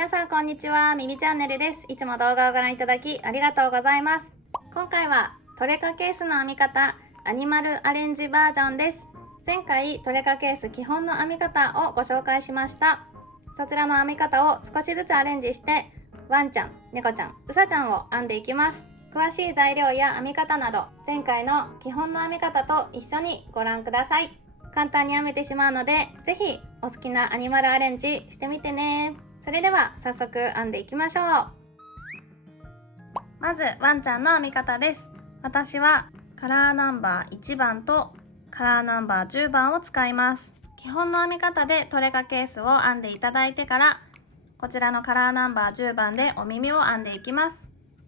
皆さんこんにちは、ミミチャンネルです。いつも動画をご覧いただきありがとうございます。今回はトレカケースの編み方アニマルアレンジバージョンです。前回トレカケース基本の編み方をご紹介しました。そちらの編み方を少しずつアレンジしてワンちゃん、猫ちゃん、うさちゃんを編んでいきます。詳しい材料や編み方など前回の基本の編み方と一緒にご覧ください。簡単に編めてしまうのでぜひお好きなアニマルアレンジしてみてね。それでは早速編んでいきましょう。まずワンちゃんの編み方です。私はカラーナンバー1番とカラーナンバー10番を使います。基本の編み方でトレカケースを編んでいただいてからこちらのカラーナンバー10番でお耳を編んでいきます。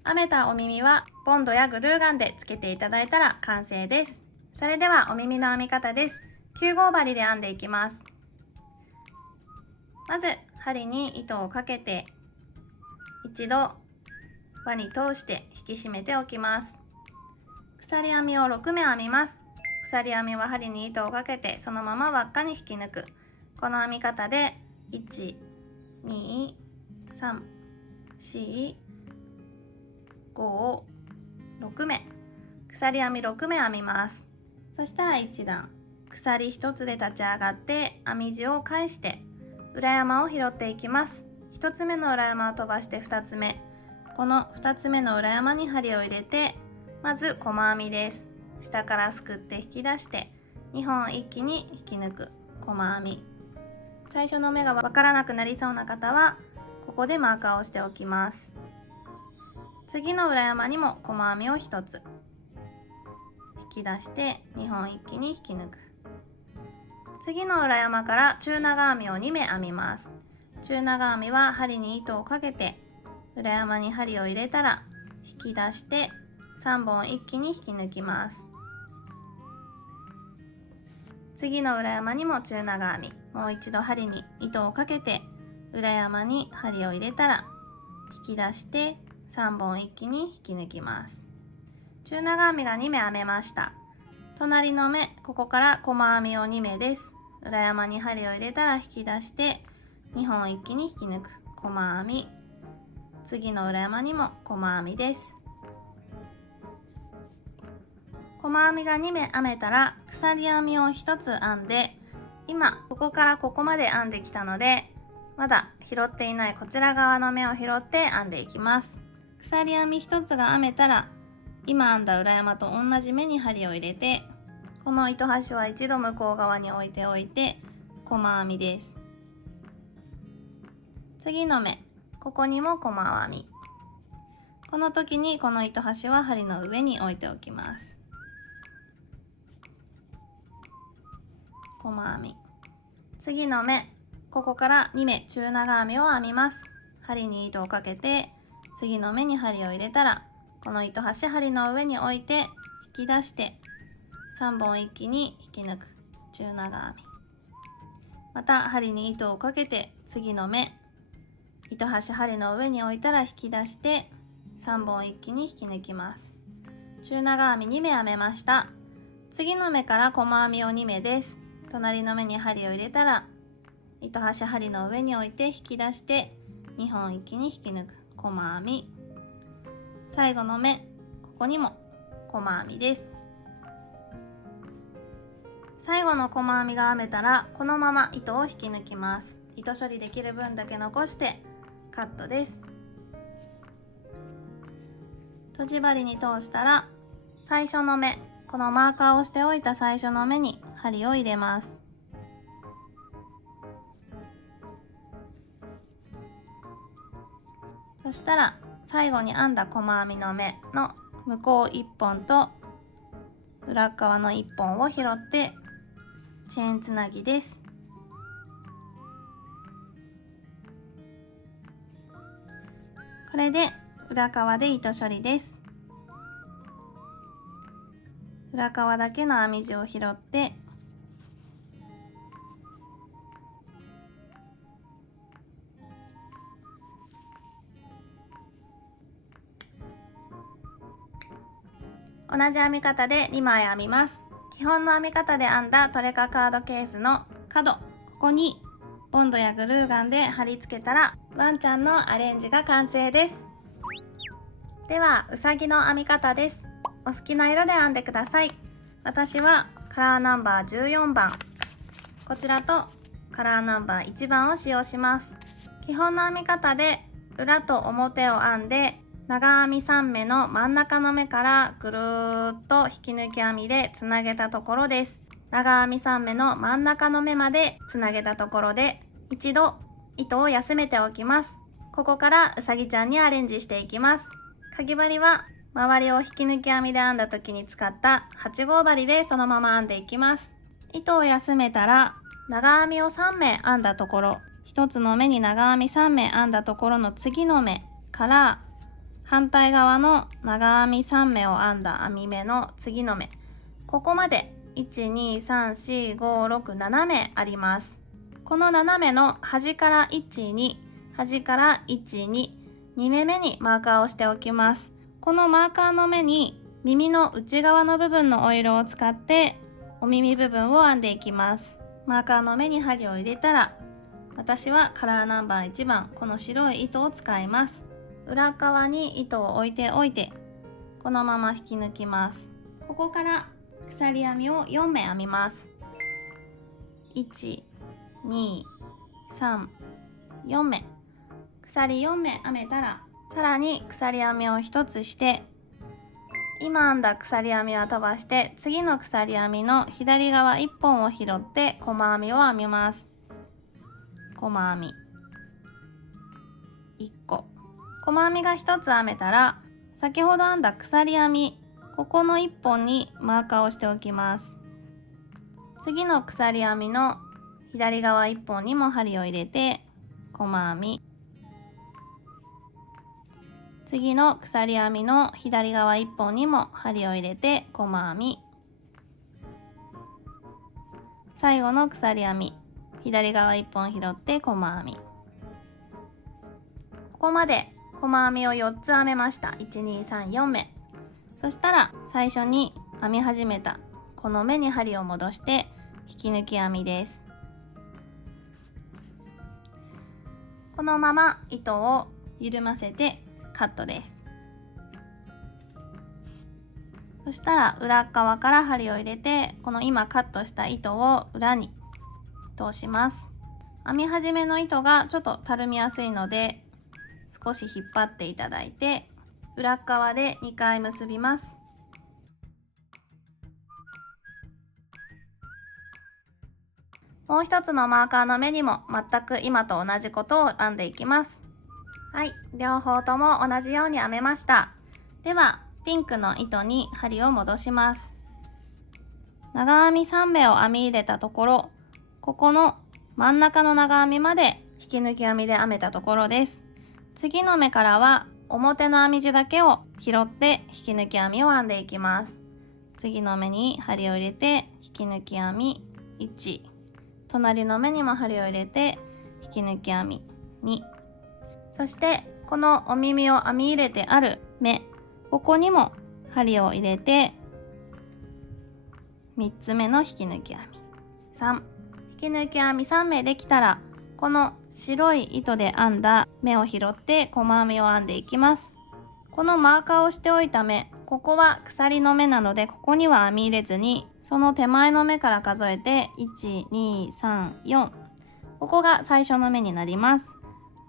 編めたお耳はボンドやグルーガンでつけていただいたら完成です。それではお耳の編み方です。9号針で編んでいきます。まず針に糸をかけて一度輪に通して引き締めておきます。鎖編みを6目編みます。鎖編みは針に糸をかけてそのまま輪っかに引き抜く。この編み方で1、2、3、4、5、6目鎖編み6目編みます。そしたら1段鎖1つで立ち上がって編み地を返して裏山を拾っていきます。1つ目の裏山を飛ばして2つ目、この2つ目の裏山に針を入れてまず細編みです。下からすくって引き出して2本一気に引き抜く細編み。最初の目がわからなくなりそうな方はここでマーカーをしておきます。次の裏山にも細編みを1つ引き出して2本一気に引き抜く。次の裏山から中長編みを2目編みます。中長編みは針に糸をかけて裏山に針を入れたら引き出して3本一気に引き抜きます。次の裏山にも中長編み、もう一度針に糸をかけて裏山に針を入れたら引き出して3本一気に引き抜きます。中長編みが2目編めました。隣の目、ここから細編みを2目です。裏山に針を入れたら引き出して2本一気に引き抜く細編み。次の裏山にも細編みです。細編みが2目編めたら鎖編みを1つ編んで、今ここからここまで編んできたのでまだ拾っていないこちら側の目を拾って編んでいきます。鎖編み1つが編めたら今編んだ裏山と同じ目に針を入れて、この糸端は一度向こう側に置いておいて細編みです。次の目、ここにも細編み。この時にこの糸端は針の上に置いておきます。細編み。次の目、ここから2目中長編みを編みます。針に糸をかけて次の目に針を入れたらこの糸端針の上に置いて引き出して3本一気に引き抜く中長編み。また針に糸をかけて次の目、糸端針の上に置いたら引き出して3本一気に引き抜きます。中長編み2目編めました。次の目から細編みを2目です。隣の目に針を入れたら糸端針の上に置いて引き出して2本一気に引き抜く細編み。最後の目、ここにも細編みです。最後の細編みが編めたらこのまま糸を引き抜きます。糸処理できる分だけ残してカットです。とじ針に通したら最初の目、このマーカーをしておいた最初の目に針を入れます。そしたら最後に編んだ細編みの目の向こう1本と裏側の1本を拾ってチェーンつなぎです。これで裏側で糸処理です。裏側だけの編み地を拾って同じ編み方で2枚編みます。基本の編み方で編んだトレカカードケースの角、ここにボンドやグルーガンで貼り付けたらワンちゃんのアレンジが完成です。ではうさぎの編み方です。お好きな色で編んでください。私はカラーナンバー14番、こちらとカラーナンバー1番を使用します。基本の編み方で裏と表を編んで、長編み3目の真ん中の目からぐるーっと引き抜き編みでつなげたところです。長編み3目の真ん中の目までつなげたところで、一度糸を休めておきます。ここからうさぎちゃんにアレンジしていきます。かぎ針は周りを引き抜き編みで編んだ時に使った8号針でそのまま編んでいきます。糸を休めたら長編みを3目編んだところ、1つの目に長編み3目編んだところの次の目から反対側の長編み3目を編んだ編み目の次の目、ここまで 1,2,3,4,5,6,7 目あります。この斜めの端から1、2、端から1、2、2目目にマーカーをしておきます。このマーカーの目に耳の内側の部分のお色を使ってお耳部分を編んでいきます。マーカーの目に針を入れたら、私はカラーナンバー1番、この白い糸を使います。裏側に糸を置いておいて、このまま引き抜きます。ここから鎖編みを4目編みます。1、2、3、4目、鎖4目編めたら、さらに鎖編みを1つして、今編んだ鎖編みは飛ばして、次の鎖編みの左側1本を拾って細編みを編みます。細編み1個、細編みが1つ編めたら、先ほど編んだ鎖編み、ここの1本にマーカーをしておきます。次の鎖編みの左側1本にも針を入れて細編み、次の鎖編みの左側1本にも針を入れて細編み、最後の鎖編み左側1本拾って細編み、ここまで細編みを4つ編めました。1,2,3,4 目。そしたら最初に編み始めたこの目に針を戻して引き抜き編みです。このまま糸を緩ませてカットです。そしたら裏側から針を入れて、この今カットした糸を裏に通します。編み始めの糸がちょっとたるみやすいので、少し引っ張っていただいて裏側で2回結びます。もう一つのマーカーの目にも全く今と同じことを編んでいきます。はい、両方とも同じように編めました。ではピンクの糸に針を戻します。長編み3目を編み入れたところ、ここの真ん中の長編みまで引き抜き編みで編めたところです。次の目からは表の編み地だけを拾って引き抜き編みを編んでいきます。次の目に針を入れて引き抜き編み1、隣の目にも針を入れて引き抜き編み2、そしてこのお耳を編み入れてある目、ここにも針を入れて3つ目の引き抜き編み3、引き抜き編み3目できたら、この白い糸で編んだ目を拾って細編みを編んでいきます。このマーカーをしておいた目、ここは鎖の目なのでここには編み入れずに、その手前の目から数えて1、2、3、4、ここが最初の目になります。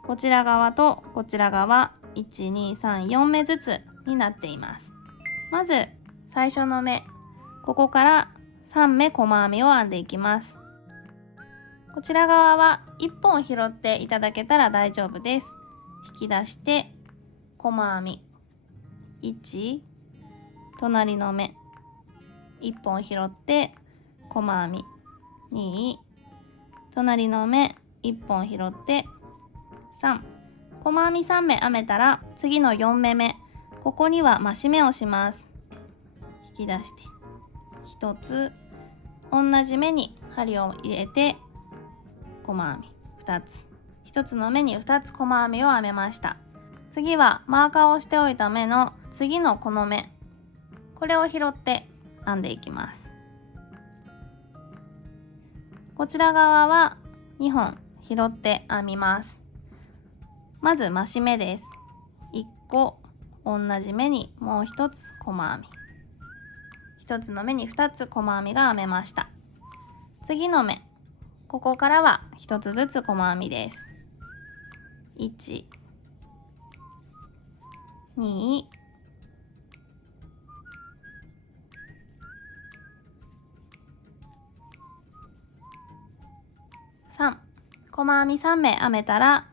こちら側とこちら側1、2、3、4目ずつになっています。まず最初の目、ここから3目細編みを編んでいきます。こちら側は1本拾っていただけたら大丈夫です。引き出して細編み1、隣の目1本拾って細編み2、隣の目1本拾って3、細編み3目編めたら次の4目目、ここには増し目をします。引き出して1つ同じ目に針を入れて細編み2つ、1つの目に2つ細編みを編めました。次はマーカーをしておいた目の次のこの目、これを拾って編んでいきます。こちら側は2本拾って編みます。まず増し目です。1個同じ目にもう1つ細編み、1つの目に2つ細編みが編めました。次の目、ここからは1つずつ細編みです。1、2、3、細編み3目編めたら、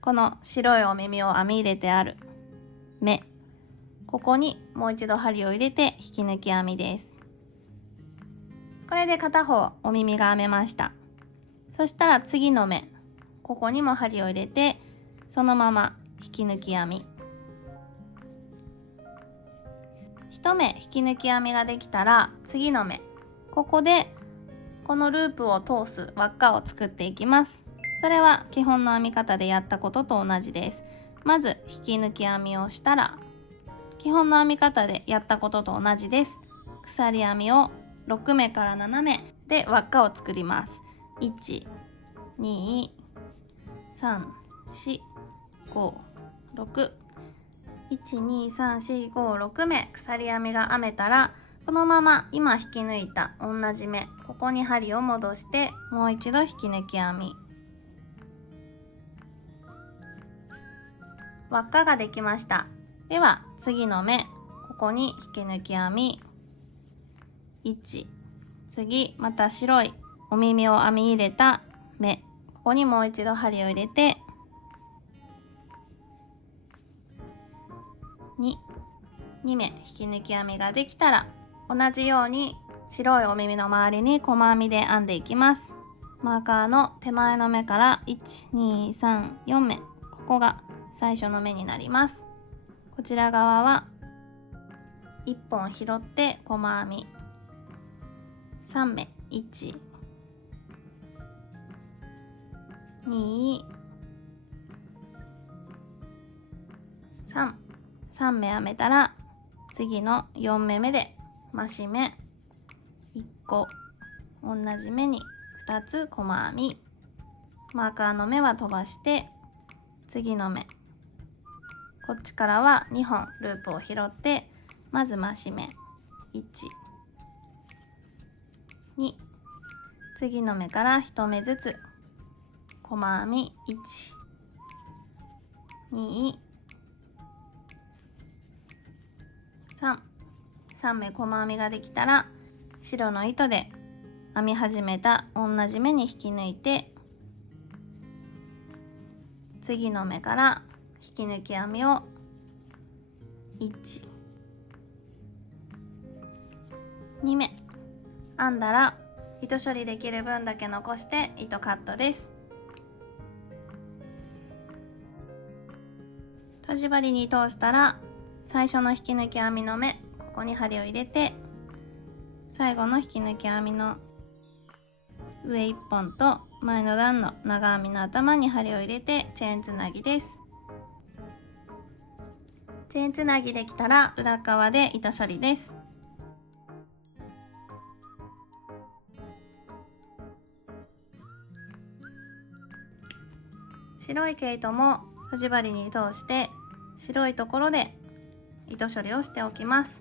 この白いお耳を編み入れてある目、ここにもう一度針を入れて引き抜き編みです。これで片方お耳が編めました。そしたら次の目、ここにも針を入れてそのまま引き抜き編み。1目引き抜き編みができたら、次の目、ここでこのループを通す輪っかを作っていきます。それは基本の編み方でやったことと同じです。まず引き抜き編みをしたら、基本の編み方でやったことと同じです。鎖編みを6目から7目で輪っかを作ります。1、2、3、4、5、6、1、2、3、4、5、6目鎖編みが編めたら、このまま今引き抜いた同じ目、ここに針を戻してもう一度引き抜き編み。輪っかができました。では次の目、ここに引き抜き編み1、次また白いお耳を編み入れた目、ここにもう一度針を入れて2目引き抜き編みができたら、同じように白いお耳の周りに細編みで編んでいきます。マーカーの手前の目から1、2、3、4目、ここが最初の目になります。こちら側は1本拾って細編み3目、1、2、3、3目編めたら、次の4目目で増し目1個同じ目に2つ細編み、マーカーの目は飛ばして次の目、こっちからは2本ループを拾って、まず増し目1、2、次の目から1目ずつ細編み1、2、3、3目細編みができたら、白の糸で編み始めた同じ目に引き抜いて、次の目から引き抜き編みを1、2目編んだら、糸処理できる分だけ残して糸カットです。とじ針に通したら、最初の引き抜き編みの目、ここに針を入れて、最後の引き抜き編みの上1本と前の段の長編みの頭に針を入れてチェーンつなぎです。チェーンつなぎできたら裏側で糸処理です。白い毛糸もとじ針に通して白いところで糸処理をしておきます。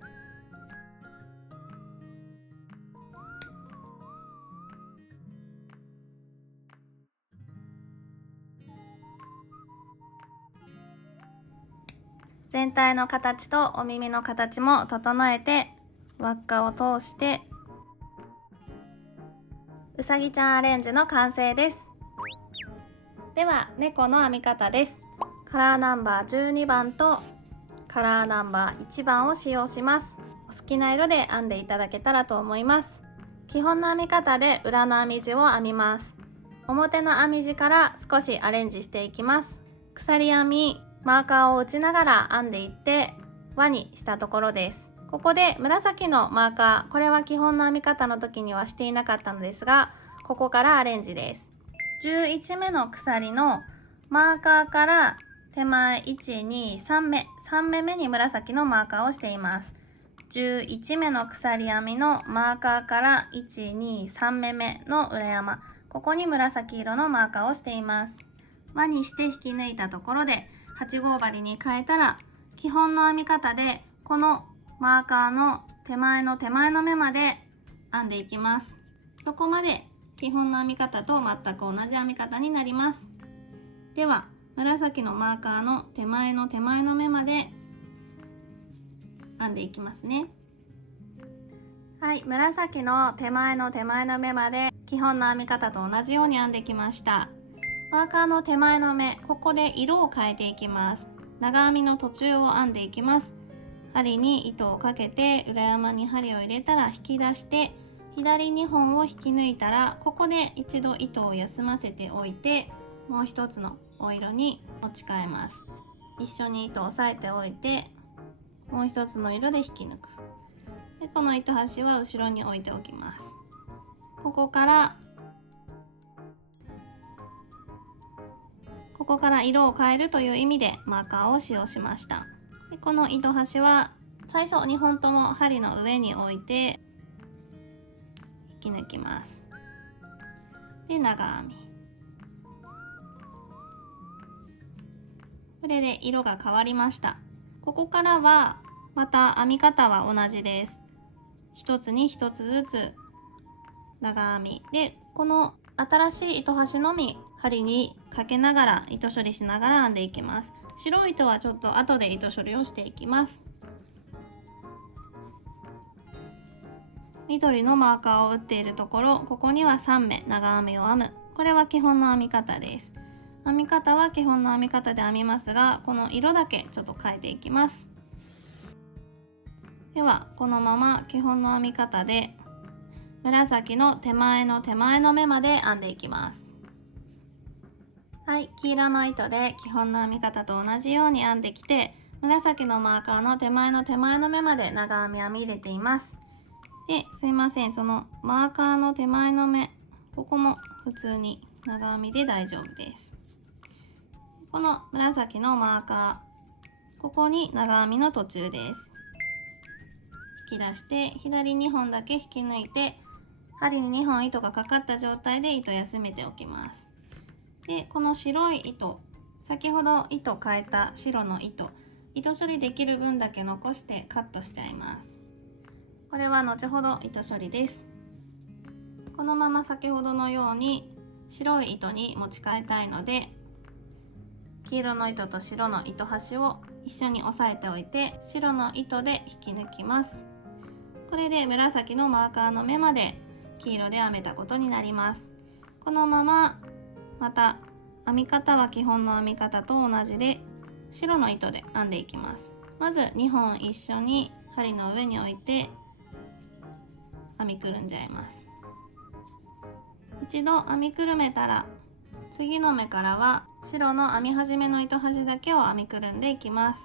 全体の形とお耳の形も整えて、輪っかを通してうさぎちゃんアレンジの完成です。では猫の編み方です。カラーナンバー12番とカラーナンバー1番を使用します。お好きな色で編んでいただけたらと思います。基本の編み方で裏の編み地を編みます。表の編み地から少しアレンジしていきます。鎖編み、マーカーを打ちながら編んでいって輪にしたところです。ここで紫のマーカー、これは基本の編み方の時にはしていなかったのですが、ここからアレンジです。11目の鎖のマーカーから手前1、2、3目に紫のマーカーをしています。11目の鎖編みのマーカーから1、2、3目の裏山、ここに紫色のマーカーをしています。輪にして引き抜いたところで8号針に変えたら、基本の編み方でこのマーカーの手前の目まで編んでいきます。そこまで基本の編み方と全く同じ編み方になります。では紫のマーカーの手前の目まで編んでいきますね。はい、紫の手前の目まで基本の編み方と同じように編んできました。マーカーの手前の目、ここで色を変えていきます。長編みの途中を編んでいきます。針に糸をかけて裏山に針を入れたら引き出して、左2本を引き抜いたら、ここで一度糸を休ませておいて、もう一つのお色に持ち替えます。一緒に糸を押さえておいて、もう一つの色で引き抜く。でこの糸端は後ろに置いておきます。ここから色を変えるという意味でマーカーを使用しました。でこの糸端は最初2本とも針の上に置いて引き抜きます。で長編み、これで色が変わりました。ここからはまた編み方は同じです。一つに一つずつ長編みで、この新しい糸端のみ針にかけながら糸処理しながら編んでいきます。白い糸はちょっと後で糸処理をしていきます。緑のマーカーを打っているところ、ここには3目長編みを編む。これは基本の編み方です。編み方は基本の編み方で編みますが、この色だけちょっと変えていきます。ではこのまま基本の編み方で紫の手前の目まで編んでいきます。はい、黄色の糸で基本の編み方と同じように編んできて、紫のマーカーの手前の目まで長編み編み入れています。ですいません、そのマーカーの手前の目、ここも普通に長編みで大丈夫です。この紫のマーカー、ここに長編みの途中です。引き出して左2本だけ引き抜いて、針に2本糸がかかった状態で糸休めておきます。でこの白い糸、先ほど糸変えた白の糸処理できる分だけ残してカットしちゃいます。これは後ほど糸処理です。このまま先ほどのように白い糸に持ち替えたいので、黄色の糸と白の糸端を一緒に押さえておいて、白の糸で引き抜きます。これで紫のマーカーの目まで黄色で編めたことになります。このまままた編み方は基本の編み方と同じで白の糸で編んでいきます。まず2本一緒に針の上に置いて編みくるんじゃいます。一度編みくるめたら、次の目からは白の編み始めの糸端だけを編みくるんでいきます。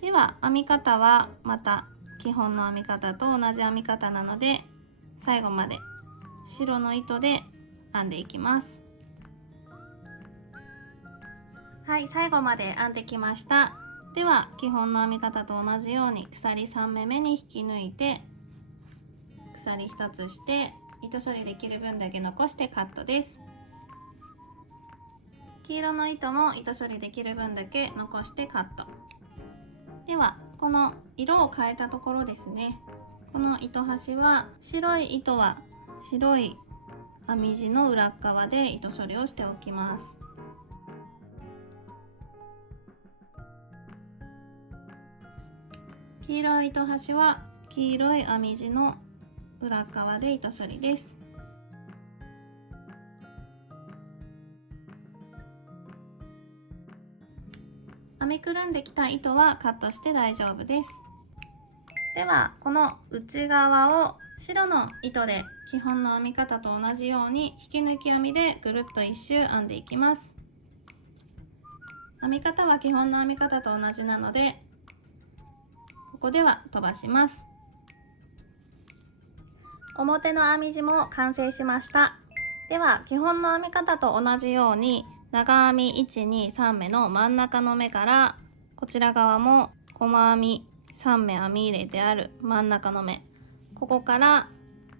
では編み方はまた基本の編み方と同じ編み方なので、最後まで白の糸で編んでいきます。はい、最後まで編んできました。では基本の編み方と同じように鎖3目めに引き抜いて、鎖1つして糸処理できる分だけ残してカットです。黄色の糸も糸処理できる分だけ残してカット。ではこの色を変えたところですね、この糸端は白い糸は白い編み地の裏側で糸処理をしておきます。黄色い糸端は黄色い編み地の裏側で糸処理です。編みくるんできた糸はカットして大丈夫です。ではこの内側を白の糸で基本の編み方と同じように引き抜き編みでぐるっと一周編んでいきます。編み方は基本の編み方と同じなので、ここでは飛ばします。表の編み地も完成しました。では基本の編み方と同じように長編み1、2、3目の真ん中の目から、こちら側も細編み3目編み入れてある真ん中の目、ここから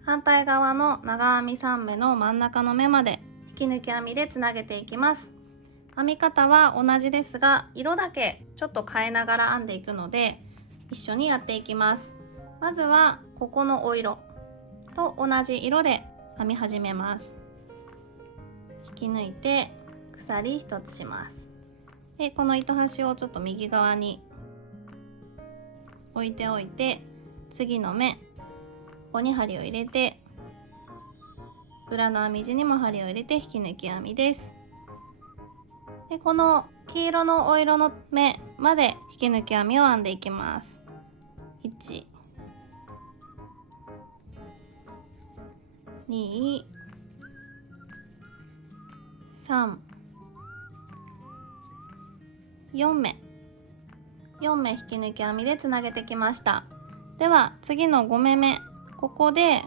反対側の長編み3目の真ん中の目まで引き抜き編みでつなげていきます。編み方は同じですが、色だけちょっと変えながら編んでいくので一緒にやっていきます。まずはここのお色と同じ色で編み始めます。引き抜いて鎖1つします。でこの糸端をちょっと右側に置いておいて、次の目ここに針を入れて、裏の編み地にも針を入れて引き抜き編みです。でこの黄色のお色の目まで引き抜き編みを編んでいきます。1、2、3、4目引き抜き編みでつなげてきました。では次の5目め、ここで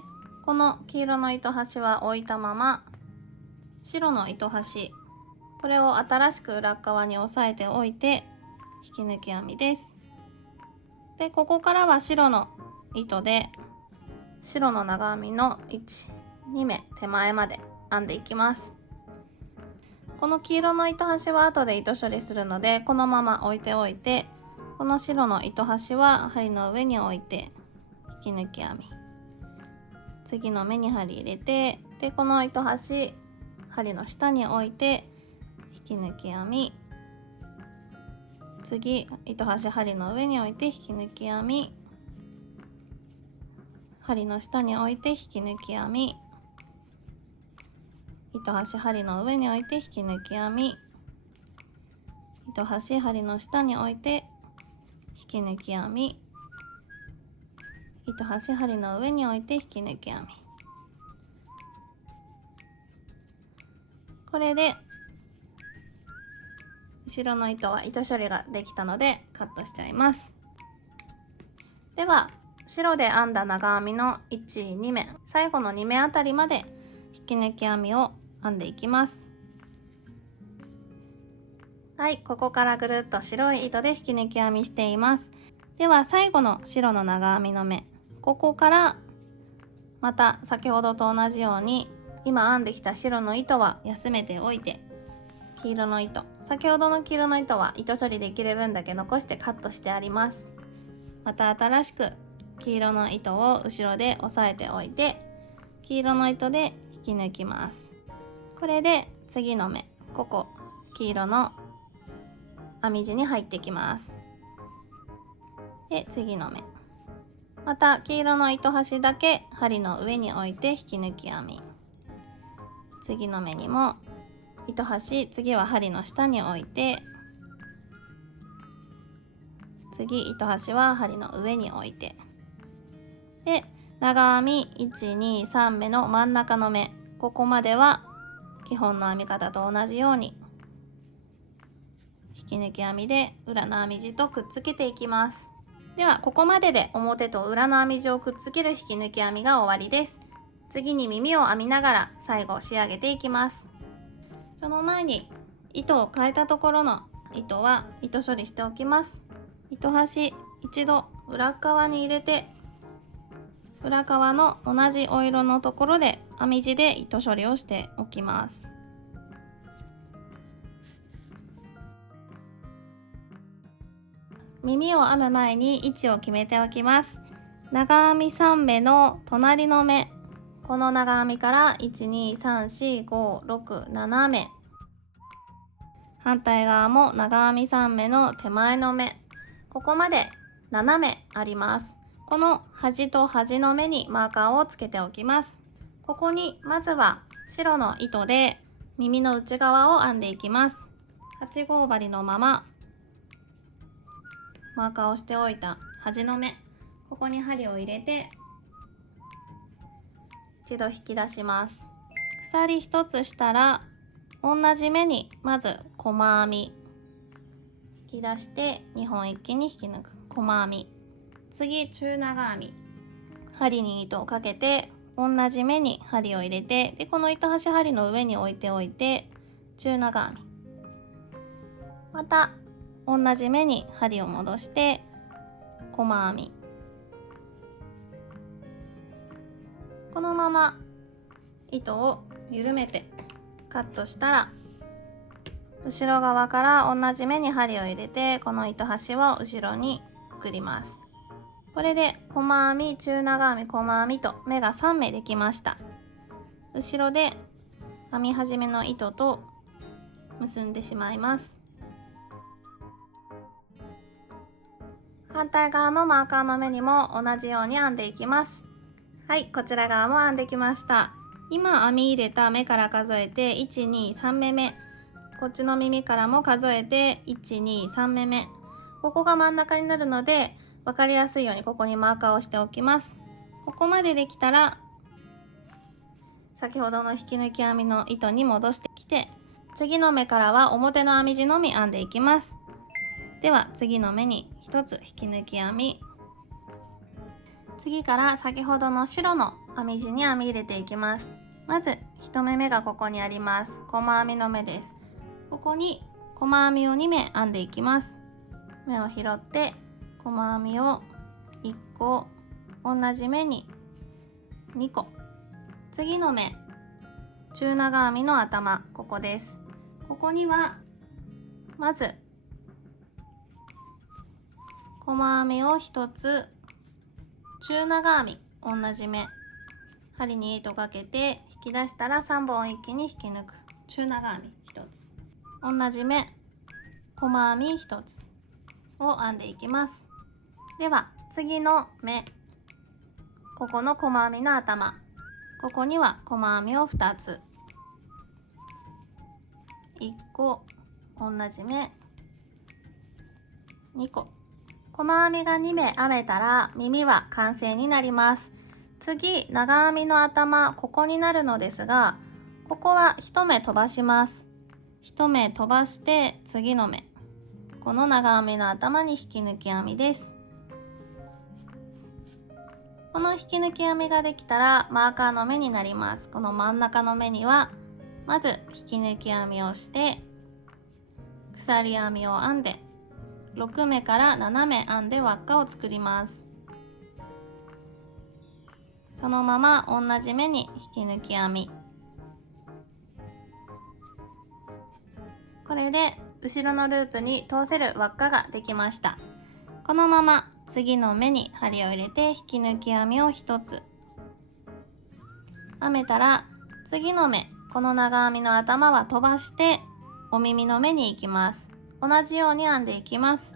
この黄色の糸端は置いたまま、白の糸端これを新しく裏側に押さえておいて引き抜き編みです。でここからは白の糸で白の長編みの1、2目手前まで編んでいきます。この黄色の糸端は後で糸処理するのでこのまま置いておいて、この白の糸端は針の上に置いて引き抜き編み、次の目に針入れて、でこの糸端針の下に置いて引き抜き編み、次糸端針の上に置いて引き抜き編み、針の下に置いて引き抜き編み、糸端針の上に置いて引き抜き編み、糸端針の下に置いて引き抜き編み、糸端針の上に置いて引き抜き編み。これで後ろの糸は糸処理ができたのでカットしちゃいます。では白で編んだ長編みの1、2目、最後の2目あたりまで引き抜き編みを編んでいきます。はい、ここからぐるっと白い糸で引き抜き編みしています。では最後の白の長編みの目、ここからまた先ほどと同じように今編んできた白の糸は休めておいて、黄色の糸、先ほどの黄色の糸は糸処理できる分だけ残してカットしてあります。また新しく黄色の糸を後ろで押さえておいて、黄色の糸で引き抜きます。これで次の目、ここ黄色の編み地に入ってきます。で次の目、また黄色の糸端だけ針の上に置いて引き抜き編み、次の目にも糸端、次は針の下に置いて、次糸端は針の上に置いて、で長編み1、2、3目の真ん中の目、ここまでは基本の編み方と同じように引き抜き編みで裏の編み地とくっつけていきます。ではここまでで表と裏の編み地をくっつける引き抜き編みが終わりです。次に耳を編みながら最後仕上げていきます。その前に糸を変えたところの糸は糸処理しておきます。糸端一度裏側に入れて、裏側の同じお色のところで編み地で糸処理をしておきます。耳を編む前に位置を決めておきます。長編み3目の隣の目、この長編みから1、2、3、4、5、6、7目、反対側も長編み3目の手前の目、ここまで7目あります。この端と端の目にマーカーをつけておきます。ここにまずは白の糸で耳の内側を編んでいきます。8号針のままマーカーをしておいた端の目、ここに針を入れて一度引き出します。鎖1つしたら同じ目にまず細編み、引き出して2本一気に引き抜く細編み、次中長編み、針に糸をかけて同じ目に針を入れて、でこの糸端針の上に置いておいて中長編み、また同じ目に針を戻して細編み、このまま糸を緩めてカットしたら後ろ側から同じ目に針を入れて、この糸端を後ろにくくります。これで細編み、中長編み、細編みと目が3目できました。後ろで編み始めの糸と結んでしまいます。反対側のマーカーの目にも同じように編んでいきます。はい、こちら側も編んできました。今編み入れた目から数えて1、2、3目目、こっちの耳からも数えて1、2、3目目、ここが真ん中になるので分かりやすいようにここにマーカーをしておきます。ここまでできたら先ほどの引き抜き編みの糸に戻してきて、次の目からは表の編み地のみ編んでいきます。では次の目に1つ引き抜き編み、次から先ほどの白の編み地に編み入れていきます。まず1目目がここにあります。細編みの目です。ここに細編みを2目編んでいきます。目を拾って細編みを1個、同じ目に2個、次の目中長編みの頭、ここです。ここにはまず細編みを1つ、中長編み同じ目、針に糸かけて引き出したら3本一気に引き抜く、中長編み1つ、同じ目細編み1つを編んでいきます。では次の目、ここの細編みの頭、ここには細編みを2つ、1個、同じ目2個、細編みが2目編めたら耳は完成になります。次長編みの頭、ここになるのですが、ここは1目飛ばします。1目飛ばして次の目、この長編みの頭に引き抜き編みです。この引き抜き編みができたらマーカーの目になります。この真ん中の目にはまず引き抜き編みをして鎖編みを編んで6目から7目編んで輪っかを作ります。そのまま同じ目に引き抜き編み、これで後ろのループに通せる輪っかができました。このまま次の目に針を入れて引き抜き編みを1つ編めたら、次の目この長編みの頭は飛ばしてお耳の目に行きます。同じように編んでいきます。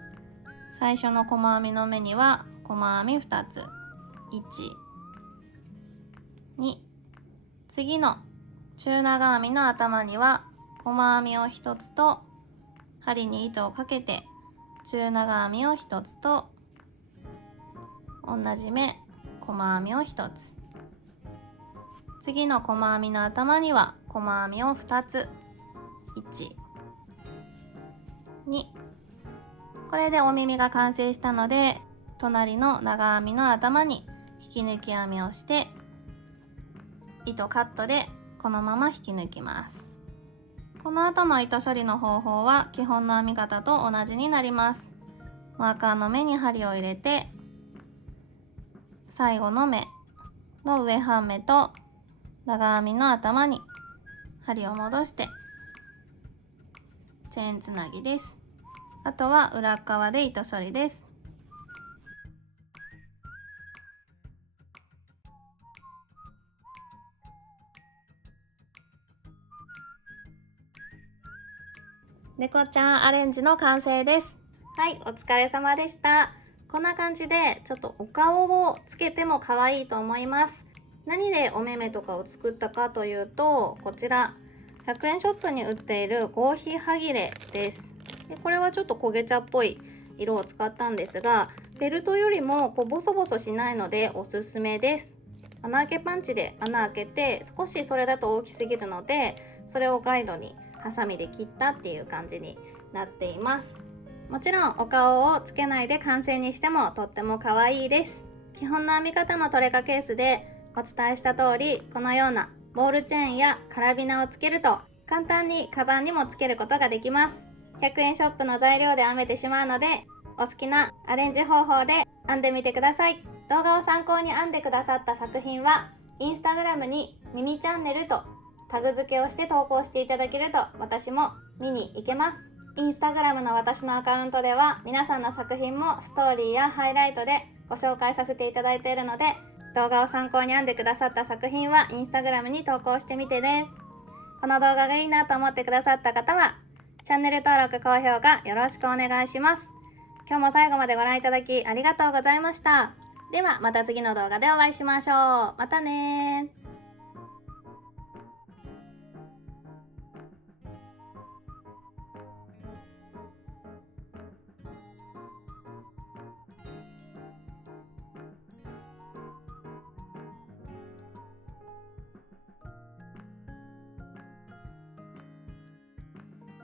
最初の細編みの目には細編み2つ、1、2、次の中長編みの頭には細編みを1つと針に糸をかけて中長編みを1つと同じ目細編みを1つ、次の細編みの頭には細編みを2つ、1、2、これでお耳が完成したので、隣の長編みの頭に引き抜き編みをして糸カットでこのまま引き抜きます。この後の糸処理の方法は基本の編み方と同じになります。マーカーの目に針を入れて、最後の目の上半目と長編みの頭に針を戻してチェーンつなぎです。あとは裏側で糸処理です。猫ちゃんアレンジの完成です。はい、お疲れ様でした。こんな感じでちょっとお顔をつけても可愛いと思います。何でお目目とかを作ったかというと、こちら100円ショップに売っている合皮はぎれです。でこれはちょっと焦げ茶っぽい色を使ったんですが、ベルトよりもボソボソしないのでおすすめです。穴開けパンチで穴開けて、少しそれだと大きすぎるのでそれをガイドにハサミで切ったっていう感じになっています。もちろんお顔をつけないで完成にしてもとっても可愛いです。基本の編み方のトレカケースでお伝えした通り、このようなボールチェーンやカラビナをつけると簡単にカバンにもつけることができます。100円ショップの材料で編めてしまうので、お好きなアレンジ方法で編んでみてください。動画を参考に編んでくださった作品はインスタグラムにミミチャンネルとタグ付けをして投稿していただけると私も見に行けます。インスタグラムの私のアカウントでは皆さんの作品もストーリーやハイライトでご紹介させていただいているので、動画を参考に編んでくださった作品はインスタグラムに投稿してみてね。この動画がいいなと思ってくださった方はチャンネル登録、高評価よろしくお願いします。今日も最後までご覧いただきありがとうございました。ではまた次の動画でお会いしましょう。またねー。